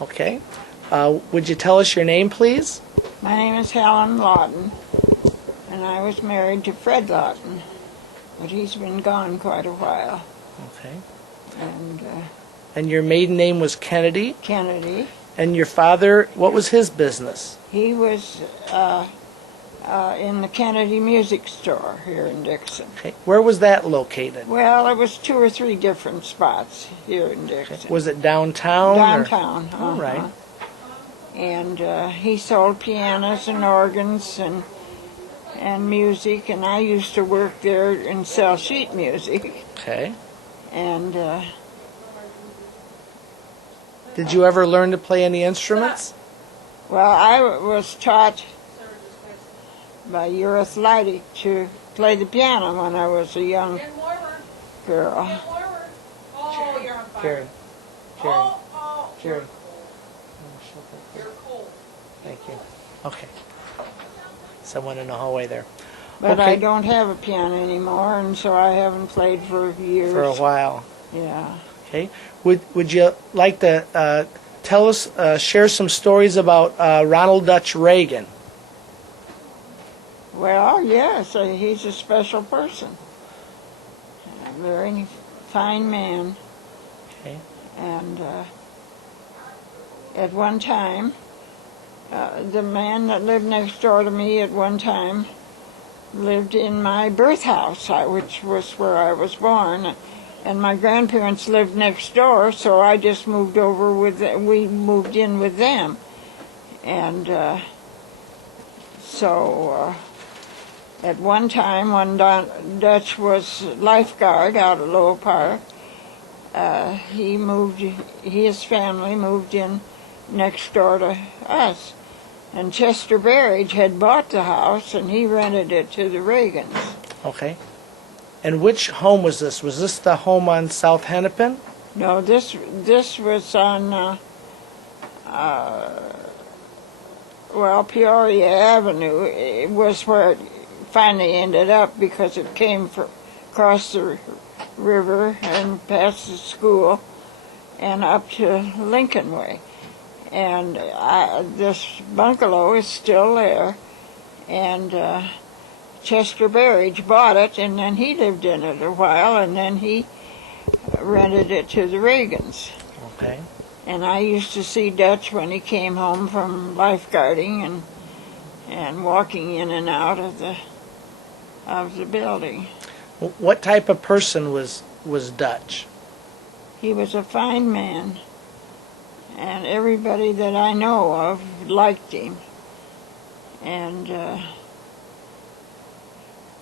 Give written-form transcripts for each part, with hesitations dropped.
Okay. Would you tell us your name, please? My name is Helen Lawton, and I was married to Fred Lawton, but he's been gone quite a while. Okay. And your maiden name was Kennedy? Kennedy. And your father, what was his business? He was in the Kennedy Music Store here in Dixon. Okay. Where was that located? Well, it was 2 or 3 different spots here in Dixon. Okay. Was it downtown? Downtown. Or? All right. And he sold pianos and organs and music, and I used to work there and sell sheet music. Okay. And did you ever learn to play any instruments? well, I was taught by your athletic to play the piano when I was a young girl. Jerry. Jerry. You're cool. Thank you. Okay. Someone in the hallway there. But okay. I don't have a piano anymore, and so I haven't played for years. For a while. Yeah. Okay. Would you like to tell us, share some stories about Ronald Dutch Reagan? Well, yes, he's a special person. A very fine man. Okay. And at one time, the man that lived next door to me at one time lived in my birth house, which was where I was born. And my grandparents lived next door, so I just moved over with them. We moved in with them. And so at one time, when Dutch was lifeguard out at Lowell Park, his family moved in next door to us. And Chester Berridge had bought the house, and he rented it to the Reagans. Okay. And which home was this? Was this the home on South Hennepin? No, this was on, Peoria Avenue. It was where it finally ended up because it came across the river and past the school and up to Lincoln Way. And this bungalow is still there, and Chester Berridge bought it, and then he lived in it a while, and then he rented it to the Reagans. Okay. And I used to see Dutch when he came home from lifeguarding and walking in and out of the building. What type of person was Dutch? He was a fine man, and everybody that I know of liked him. And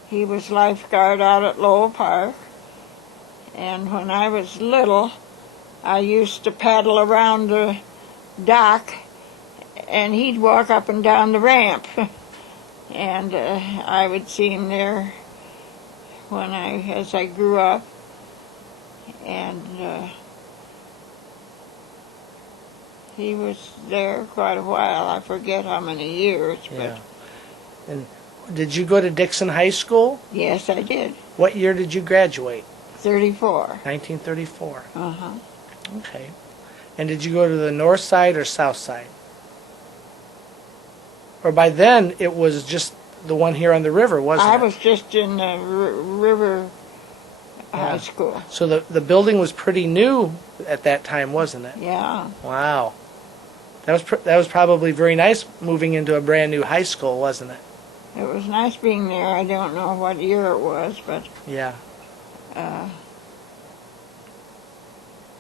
he was lifeguard out at Lowell Park. And when I was little, I used to paddle around the dock, and he'd walk up and down the ramp. And I would see him there as I grew up. And he was there quite a while. I forget how many years. Yeah. And did you go to Dixon High School? Yes, I did. What year did you graduate? 34. 1934. Uh-huh. Okay. And did you go to the north side or south side? Or by then, it was just the one here on the river, wasn't it? I was just in the river high school. So the building was pretty new at that time, wasn't it? Yeah. Wow. That was probably very nice moving into a brand new high school, wasn't it? It was nice being there. I don't know what year it was, but Yeah.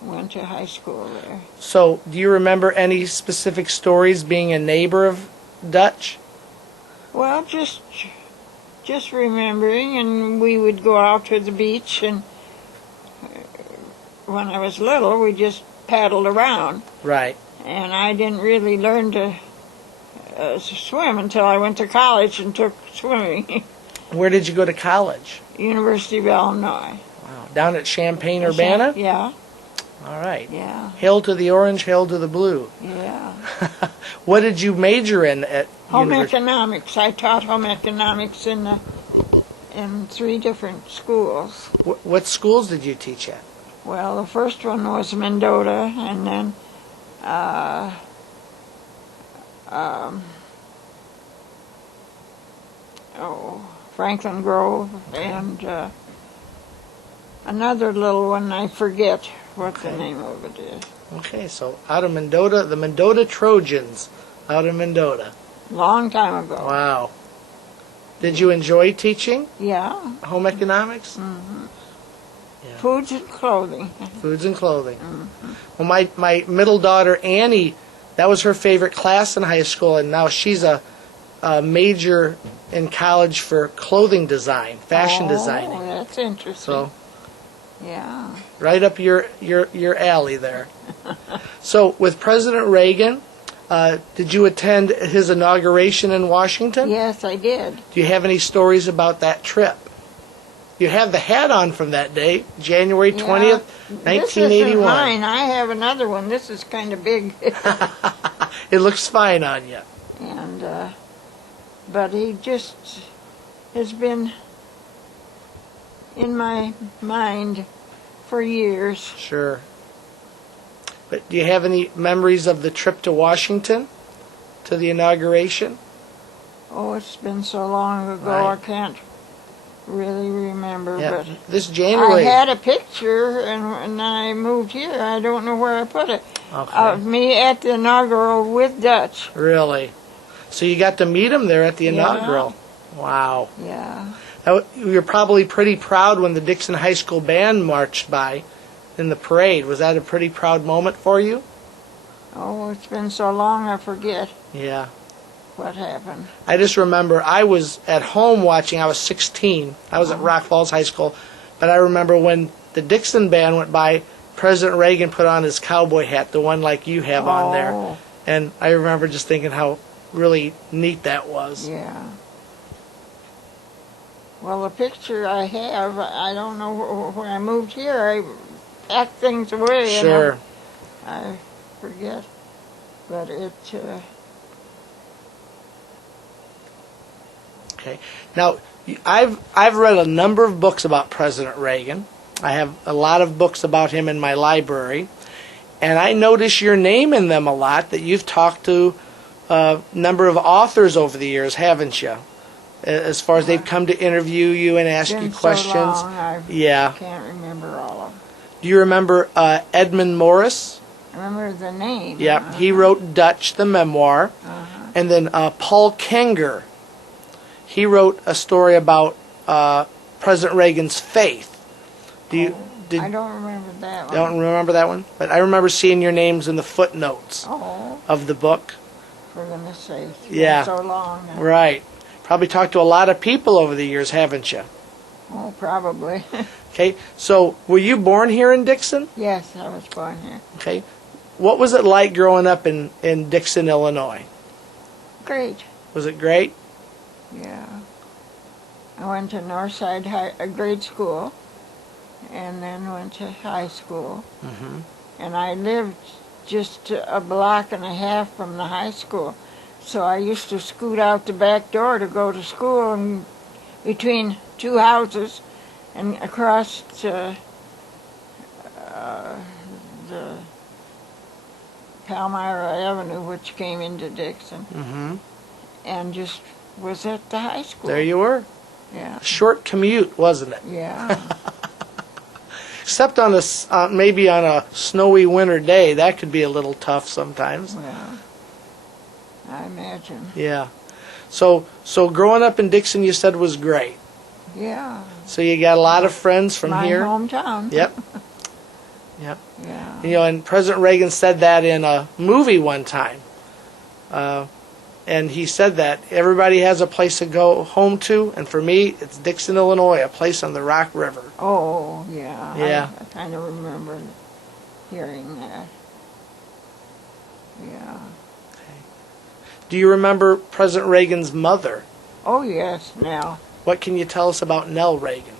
went to high school there. So do you remember any specific stories being a neighbor of Dutch? Well, just remembering, and we would go out to the beach, and when I was little, we just paddled around. Right. And I didn't really learn to swim until I went to college and took swimming. Where did you go to college? University of Illinois. Wow. Down at Champaign, Urbana? Yeah. All right. Yeah. Hail to the orange, hail to the blue. Yeah. What did you major in at Home university? economics. I taught home economics in 3 different schools. What schools did you teach at? Well, the first one was Mendota, and then uh, um, Franklin Grove, and another little one, I forget what the name of it is. Okay, so out of Mendota, the Mendota Trojans, out of Mendota. Long time ago. Wow. Did you enjoy teaching Yeah. home economics? Yeah. Foods and clothing. Foods and clothing. Well, my middle daughter, Annie, that was her favorite class in high school, and now she's a major in college for clothing design, fashion designing. Oh, that's interesting. So, yeah. right up your alley there. So, with President Reagan, did you attend his inauguration in Washington? Yes, I did. Do you have any stories about that trip? You have the hat on from that day, January 20th, This 1981. isn't mine. I have another one. This is kind of big. It looks fine on you. And, but he just has been in my mind for years. Sure. But do you have any memories of the trip to Washington, to the inauguration? Oh, it's been so long ago, Right. I can't really remember. Yeah, But this January. I had a picture, and then I moved here. I don't know where I put it. Okay. Of me at the inaugural with Dutch. Really? So you got to meet him there at the Yeah. inaugural. Wow. Yeah. Now, you were probably pretty proud when the Dixon High School band marched by in the parade. Was that a pretty proud moment for you? Oh, it's been so long I forget Yeah. what happened. I just remember I was at home watching. I was 16. I was at Rock Falls High School. But I remember when the Dixon band went by, President Reagan put on his cowboy hat, the one like you have on there. Oh, And I remember just thinking how really neat that was. yeah. Well, the picture I have, I don't know when I moved here, I packed things away. Sure. And I forget. But it, Okay. Now, I've read a number of books about President Reagan. I have a lot of books about him in my library, and I notice your name in them a lot. That you've talked to a number of authors over the years, haven't you? As far as they've come to interview you and ask been you questions. so long, I Yeah. can't remember all of them. Do you remember Edmund Morris? I remember the name. Yeah, he wrote Dutch, the memoir. And then Paul Kenger, he wrote a story about President Reagan's faith. I don't remember that one. Don't remember that one? But I remember seeing your names in the footnotes Oh, of the book. for goodness sake. It's been Yeah. so long. Right. Probably talked to a lot of people over the years, haven't you? Oh, probably. Okay, so were you born here in Dixon? Yes, I was born here. Okay. What was it like growing up in Dixon, Illinois? Great. Was it great? Yeah. I went to Northside grade school, and then went to high school. Mm-hmm. And I lived just a block and a half from the high school. So I used to scoot out the back door to go to school, and between two houses and across to the Palmyra Avenue, which came into Dixon, Mm-hmm. and just was at the high school. There you were. Yeah. A short commute, wasn't it? Yeah. Except on maybe on a snowy winter day, that could be a little tough sometimes. Well, I imagine. Yeah. So growing up in Dixon, you said was great. Yeah. So you got a lot of friends from My here. hometown. Yep. Yep. Yeah. You know, and President Reagan said that in a movie one time. And he said that everybody has a place to go home to, and for me, it's Dixon, Illinois, a place on the Rock River. Oh, yeah. Yeah. I kind of remember hearing that. Yeah. Do you remember President Reagan's mother? Oh, yes, Nell. What can you tell us about Nell Reagan?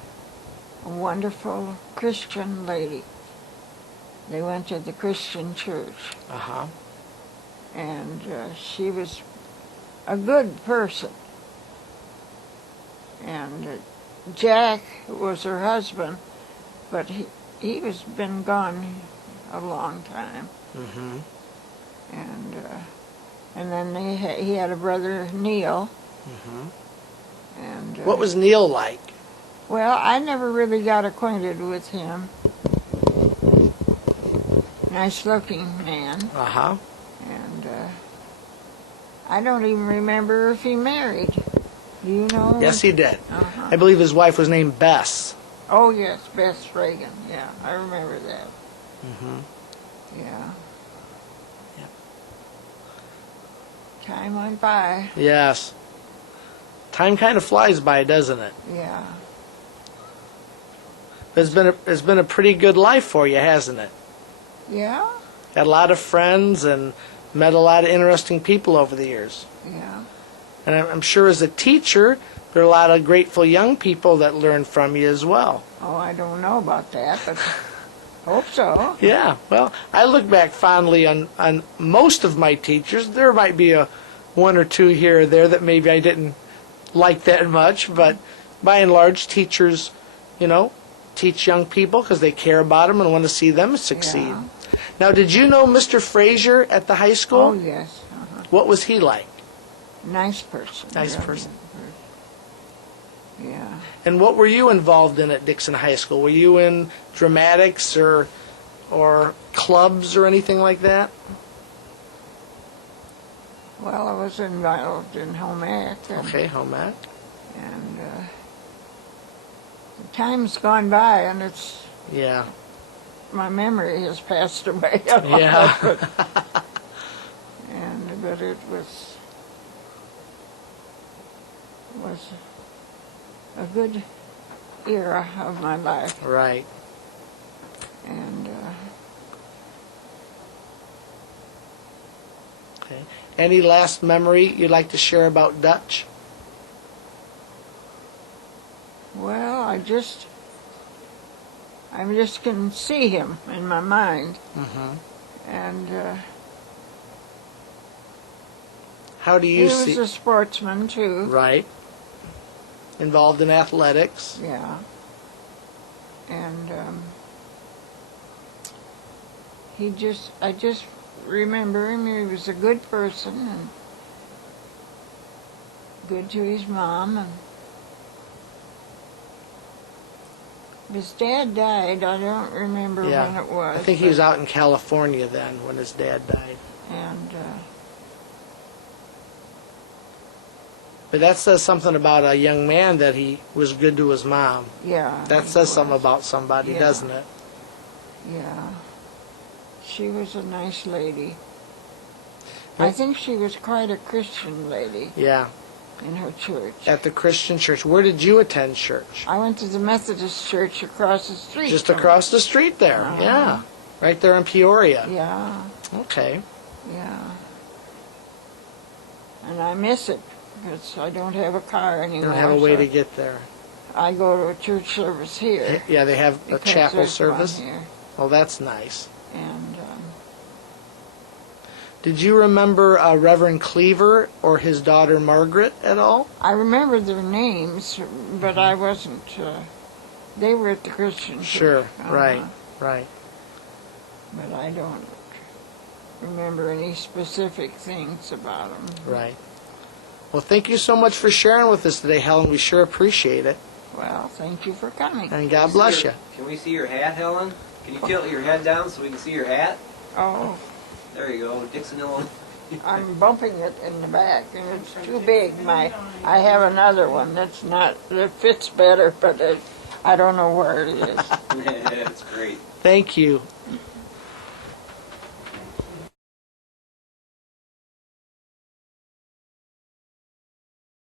A wonderful Christian lady. They went to the Christian church, Uh-huh. and she was a good person. And Jack was her husband, but he was been gone a long time. Mm-hmm. and then he had a brother, Neil. And What was Neil like? well, I never really got acquainted with him. Nice-looking man, Uh-huh. and I don't even remember if he married. Do you know? Yes, he did. Uh-huh. I believe his wife was named Bess. Oh, yes, Bess Reagan. Yeah, I remember that. Yeah. Yep. Time went by. Yes. Time kind of flies by, doesn't it? Yeah. It's been a pretty good life for you, hasn't it? Yeah? Had a lot of friends and met a lot of interesting people over the years. Yeah. And I'm sure as a teacher, there are a lot of grateful young people that learn from you as well. Oh, I don't know about that, but hope so. Yeah, well, I look back fondly on most of my teachers. There might be one or two here or there that maybe I didn't like that much, but by and large, teachers, teach young people because they care about them and want to see them succeed. Yeah. Now, did you know Mr. Frazier at the high school? Oh, yes. What was he like? Nice person. Nice really. person. Yeah. And what were you involved in at Dixon High School? Were you in dramatics or clubs or anything like that? Well, I was involved in home ec. Okay, home ec. And the time's gone by, and Yeah. my memory has passed away a lot. Yeah. But it was a good era of my life. Right. And Okay. Any last memory you'd like to share about Dutch? well, I just can see him in my mind. And How do he you was see? a sportsman too. Right. Involved in athletics. Yeah. And I just remember him. He was a good person and good to his mom. And his dad died. I don't remember when it was. I think he was out in California then when his dad died. And But that says something about a young man that he was good to his mom. yeah. That he says something was. about somebody, Yeah. doesn't it? Yeah. She was a nice lady. Right. I think she was quite a Christian lady Yeah. in her church. At the Christian church. Where did you attend church? I went to the Methodist church across the street. Just from across the street there. Uh-huh. Yeah. Right there in Peoria. Yeah, Okay. yeah. And I miss it because I don't have a car You anymore. don't have a way so to get there. I go to a church service here. Yeah, they have a because chapel there's service. one here. Oh, that's nice. And Did you remember Reverend Cleaver or his daughter Margaret at all? I remember their names, but I wasn't. They were at the Christian church. Sure. Uh-huh. Right. But I don't remember any specific things about them. Right. Well, thank you so much for sharing with us today, Helen. We sure appreciate it. Well, thank you for coming. And God bless you. Can we see your hat, Helen? Can you tilt your head down so we can see your hat? Oh, There you go, Dixon, Illinois. I'm bumping it in the back, and it's too big. I have another one that fits better, but I don't know where it is. That's great. Thank you.